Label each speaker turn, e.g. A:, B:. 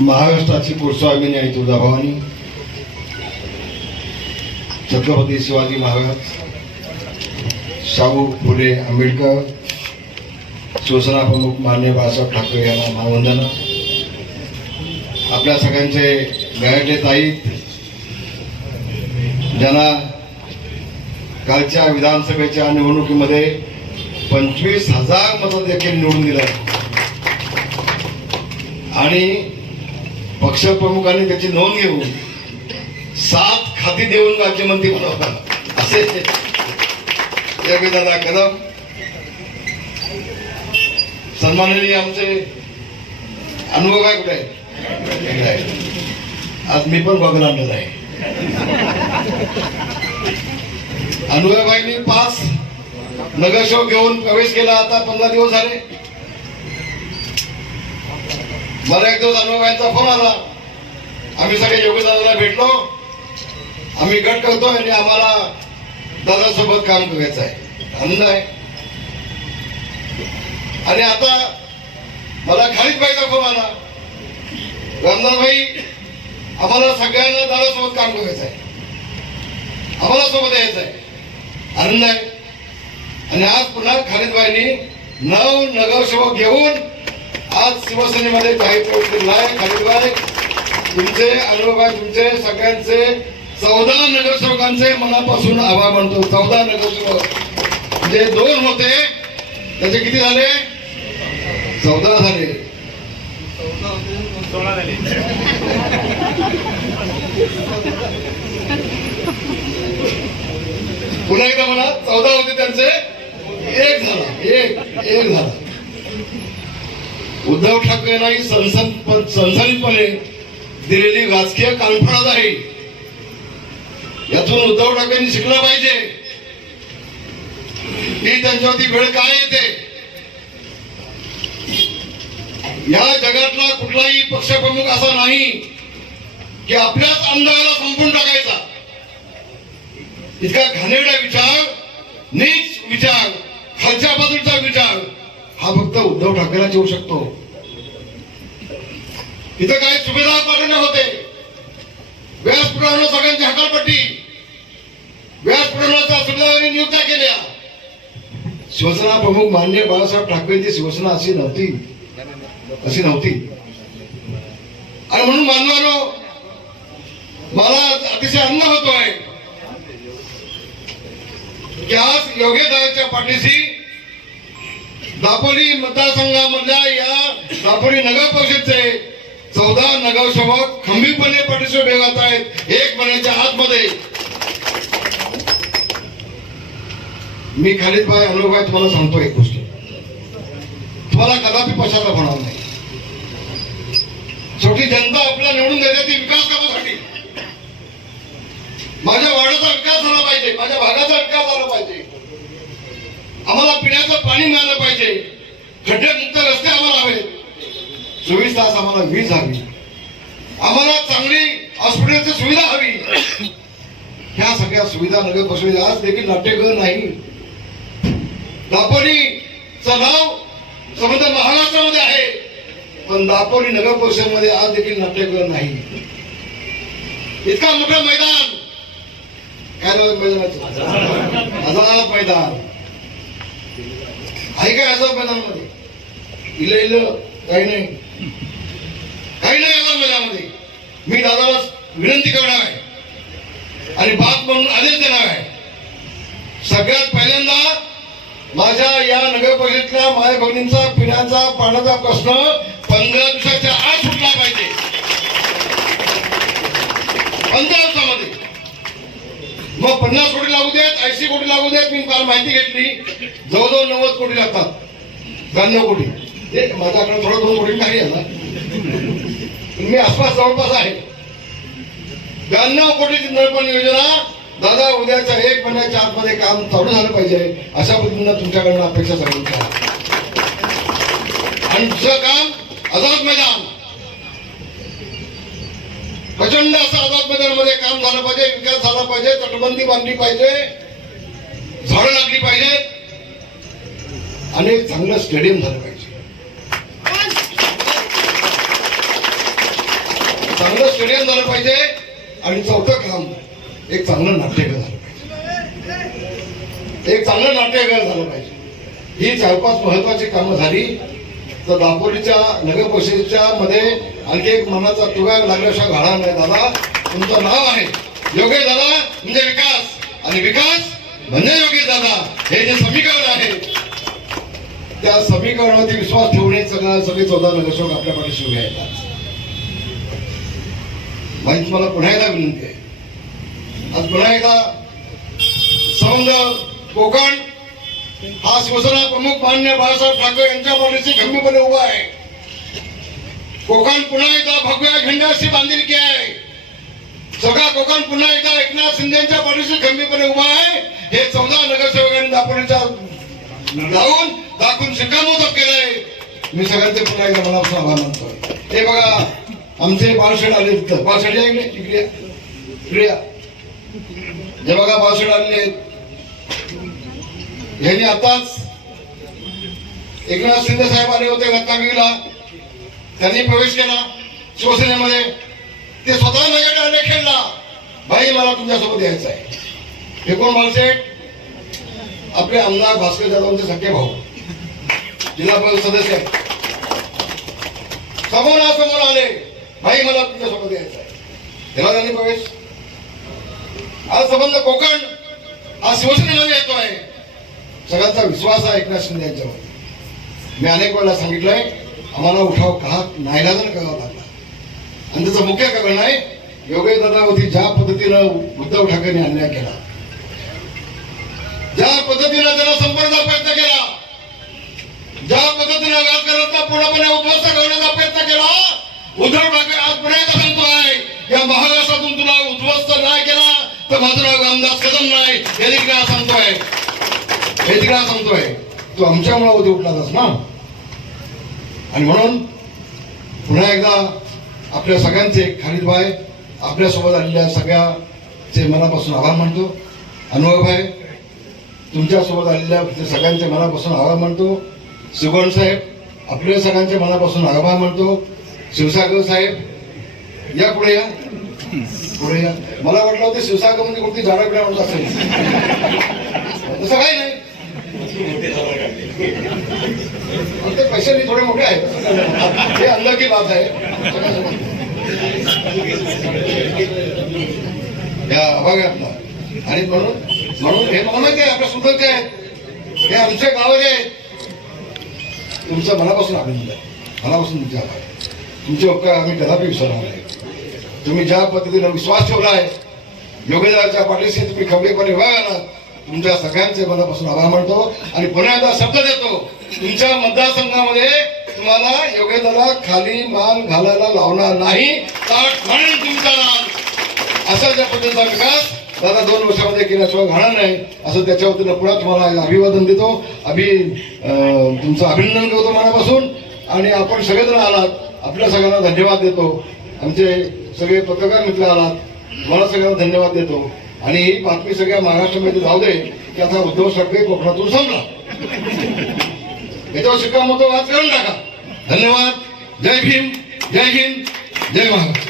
A: महाराष्ट्राची कुलस्वामिनी आहे तुळजाभवानी छत्रपती शिवाजी महाराज शाहू फुले आंबेडकर शिवसेना प्रमुख मान्य बाळासाहेब ठाकरे यांना महावंदना आपल्या सगळ्यांचे गायटे ताईत ज्यांना कालच्या विधानसभेच्या निवडणुकीमध्ये पंचवीस हजार मतं देखील निवडून दिलं आणि पक्षप्रमुखांनी त्याची नोंद घेऊन सात खाती देऊन राज्यमंत्री बनवतात. असे दादा कदम. सन्माननीय आमचे अनुभव काय कुठे आहेत? आज मी पण बघून आणलेला आहे अनुभवबाईंनी पाच नगरसेवक घेऊन प्रवेश केला. आता पंधरा दिवस झाले. मला एक दिवस अनुभवबाईंचा फोन आला. आम्ही सगळे योगदादाला भेटलो. आम्ही गट करतो आणि आम्हाला दादासोबत काम करायचं आहे. अन्न आहे. आणि आता मला खालीदबाईचा फोन आला. रामदासभाई आम्हाला सगळ्यांना दादासोबत काम करायचं आहे. आम्हाला सोबत यायचं आहे. अन्न आहे. आणि आज पुन्हा खालीदबाईंनी नऊ नगरसेवक घेऊन आज शिवसेनेमध्ये काही खालिदबाई तुमचे अनुभवबाई तुमचे सगळ्यांचे चौदा नगरसेवकांचे मनापासून आभार मानतो. चौदा नगरसेवक. जे दोन होते त्याचे किती झाले? चौदा झाले. पुन्हा एकदा म्हणा चौदा होते त्यांचे. एक झाला. एक एक झाला. उद्धव ठाकरेंनाही सनसन दिलेली राजकीय कानफळत आहे. यातून उद्धव ठाकरेंनी शिकलं पाहिजे. की त्यांच्यावरती वेळ काय येते? या जगातला कुठलाही पक्षप्रमुख असा नाही की आपल्याच आमदाराला संपून टाकायचा. इतका घाणेरडा विचार नीच विचार खालच्या बाजूचा विचार हा फक्त उद्धव ठाकरेलाच येऊ शकतो. इथं काही सुभेदार पाठवणे होते. व्यासपीठानं सगळ्यांची हकालपट्टी. व्यासपुराणाच्या सुभेदारांनी नियुक्त्या केल्या. शिवसेना प्रमुख मान्य बाळासाहेब ठाकरेंची शिवसेना अशी नव्हती. अशी नव्हती. आणि म्हणून बांधवानो मला अतिशय आनंद होतोय की आज योगेदाराच्या पाठीशी दापोली मतदारसंघामधल्या या दापोली नगर परिषदचे चौदा नगरसेवक खंबीरपणे पाठीशी उभे आहेत. एक महिन्याच्या आतमध्ये. मी खालिदभाई अनुभवभाई तुम्हाला सांगतो एक गोष्ट. तुम्हाला कदापि पशाला होणार नाही. शेवटी जनता आपल्याला निवडून देते ती विकास करण्यासाठी माझ्या वाड्याचा विकास झाला पाहिजे. माझ्या भागाचा विकास झाला पाहिजे. आम्हाला पिण्याचं पाणी मिळालं पाहिजे. खड्डेमुक्त रस्ते आम्हाला हवेत चोवीस तास आम्हाला वीज हवी. आम्हाला चांगली हॉस्पिटलची सुविधा हवी. ह्या सगळ्या सुविधा नगर परिषद आज देखील नाट्यगृह नाही. दापोलीचं नाव समजा महाराष्ट्रामध्ये आहे. पण दापोली नगर परिषदेमध्ये आज देखील नाट्यगृह नाही. इतका मोठं मैदान. काय नाव मैदानाचं? आझाद मैदान. आहे काय आजार मैदानामध्ये? इलं इलं काही नाही. काही नाही आजार मैदानामध्ये. मी दादाला विनंती करणार आहे. आणि बात म्हणून आदेश देणार आहे. सगळ्यात पहिल्यांदा माझ्या या नगर परिषदेतल्या माझ्या भगिनींचा पिण्याचा पाण्याचा प्रश्न पंधरा दिवसाच्या आत सुटला पाहिजे पंधरा दिवसामध्ये मग पन्नास कोटी लागू देत ऐंशी कोटी लागू देत मी काल माहिती घेतली. जवळजवळ नव्वद कोटी लागतात. ब्याण्णव कोटी. ते माझ्याकडे थोडं दोन कोटी नाही आहे मी आसपास जवळपास आहे. ब्याण्णव कोटीची नळपण योजना दादा उद्याच्या एक महिन्याच्या आतमध्ये काम चालू झालं पाहिजे. अशा पद्धतीनं तुमच्याकडनं अपेक्षा सांगितली आणि दुसरं काम आझाद मैदान. प्रचंड असं आझाद मैदानामध्ये काम झालं पाहिजे विकास झाला पाहिजे तटबंदी बांधली पाहिजे झाडं लागली पाहिजेत आणि एक चांगलं स्टेडियम झालं पाहिजे. चांगलं स्टेडियम झालं पाहिजे आणि चौथं काम एक चांगलं नाट्यघर झालं पाहिजे. एक चांगलं नाट्यघर झालं पाहिजे. ही चार पाच महत्वाची कामं झाली. तर दापोलीच्या नगर परिषदेच्या मध्ये आणखी एक मनाचा तुगा लागल्याशा घाला नाही दादा. तुमचं नाव आहे योगेश दादा म्हणजे विकास. आणि विकास म्हणजे योगेश दादा. हे जे समीकरण आहे त्या समीकरणावरती विश्वास ठेवणे सगळं सगळे चौदा नगरसेवक आपल्या पाठीशी उभे आहेत. आज. माझी तुम्हाला पुन्हा एकदा विनंती आहे. आज पुन्हा एकदा सौंद कोकण हा शिवसेना प्रमुख मान्य बाळासाहेब ठाकरे यांच्या पाठीशी खंबीरपणे उभा आहे. कोकण पुन्हा एकदा भगव्या झेंड्याशी बांधिलकी आहे? सगळा कोकण पुन्हा एकदा एकनाथ शिंदेच्या पाठीशी खंबीपणे उभा आहे. हे चौदा नगरसेवकांनी दापोलीच्या लावून दाखवून शिक्कामोर्तब केलंय. मी सगळ्यांचे पुन्हा एकदा मला आभार मानतो. हे बघा आमचे बाळशेड आले तिथं बाळशेड आहे इकडे इकडे इकडे हे बघा बाळशेड आले ह्यांनी यांनी आताच एकनाथ शिंदे साहेब आले होते रत्नागिरीला. त्यांनी प्रवेश केला. शिवसेनेमध्ये ते स्वतः नगर खेळला. भाई मला तुमच्यासोबत यायचं आहे. हे कोण बाळशेठ आपले आमदार भास्कर जाधवांचे सख्खे भाऊ. जिल्हा परिषद सदस्य आहेत. समोरासमोर आले भाई मला तुमच्यासोबत यायचं आहे. त्याला त्यांनी प्रवेश आज संबंध कोकण आज शिवसेनेमध्ये येतो आहे सगळ्यांचा विश्वास आहे एकनाथ शिंदे यांच्यावर. मी अनेक वेळेला सांगितलंय आम्हाला उठाव का? नाईलाजानं करावा लागला. आणि त्याचं मुख्य कारण आहे योगेश ज्या पद्धतीनं उद्धव ठाकरेंनी अन्याय केला ज्या पद्धतीनं त्याला संपर्काचा प्रयत्न केला ज्या पद्धतीनं राजकारणाचा पूर्णपणे उद्ध्वस्त करण्याचा प्रयत्न केला उद्धव ठाकरे आज पुन्हा सांगतो आहे या महाराष्ट्रातून तुला उद्ध्वस्त नाही केला तर माझं नाव रामदास कदम नाही. हे तिकडे सांगतोय हे तिकडे सांगतोय तू आमच्यामुळे उद्या उठलास ना आणि म्हणून पुन्हा एकदा आपल्या सगळ्यांचे खालिदभाई आपल्यासोबत आलेल्या सगळ्याचे मनापासून आभार मानतो. अनुभवभाई तुमच्यासोबत आलेल्या ते सगळ्यांचे मनापासून आभार मानतो. सुगण साहेब आपल्या सगळ्यांचे मनापासून आभार मानतो. शिवसागर साहेब या पुढे या. पुढे या. मला वाटलं होतं शिवसागर म्हणजे कोणती झाडं बिडा म्हणत असेल. तसं काही नाही. ते पैसे मी थोडे मोठे आहेत. हे अंदर की बात आहे. या अभागातला आणि म्हणून म्हणून हे म्हणून ते आहे आपल्या सुंदरचे आहेत. हे आमचे गावाचे आहेत. तुमचं मनापासून आनंद आहे मनापासून तुमचे आभार. तुमचे उपकार आम्ही कदापि विसरणार नाही. तुम्ही ज्या पद्धतीनं विश्वास ठेवला आहे योगेदाराच्या पाठीशी तुम्ही खबरेपणे उभा आलात तुमच्या सगळ्यांचे मनापासून आभार मानतो आणि पुन्हा एकदा शब्द देतो तुमच्या मतदारसंघामध्ये तुम्हाला योगेदारा खाली मान घालायला लावणार नाही ताट म्हणून तुमचा नाम असा ज्या पद्धतीचा विकास दादा दोन वर्षामध्ये केल्याशिवाय घाणार नाही असं त्याच्या वतीनं पुन्हा तुम्हाला अभिवादन देतो. अभि तुमचं अभिनंदन करतो मनापासून आणि आपण सगळेजण आलात. आपल्या सगळ्यांना धन्यवाद देतो. आमचे सगळे पत्रकार मित्र आलात. मला सगळ्यांना धन्यवाद देतो. आणि ही बातमी सगळ्या महाराष्ट्रामध्ये जाऊ दे की आता उद्धव ठाकरे कोकणातून संपला याच्यावर तो वाद करून टाका. धन्यवाद. जय भीम. जय हिंद. जय महाराष्ट्र.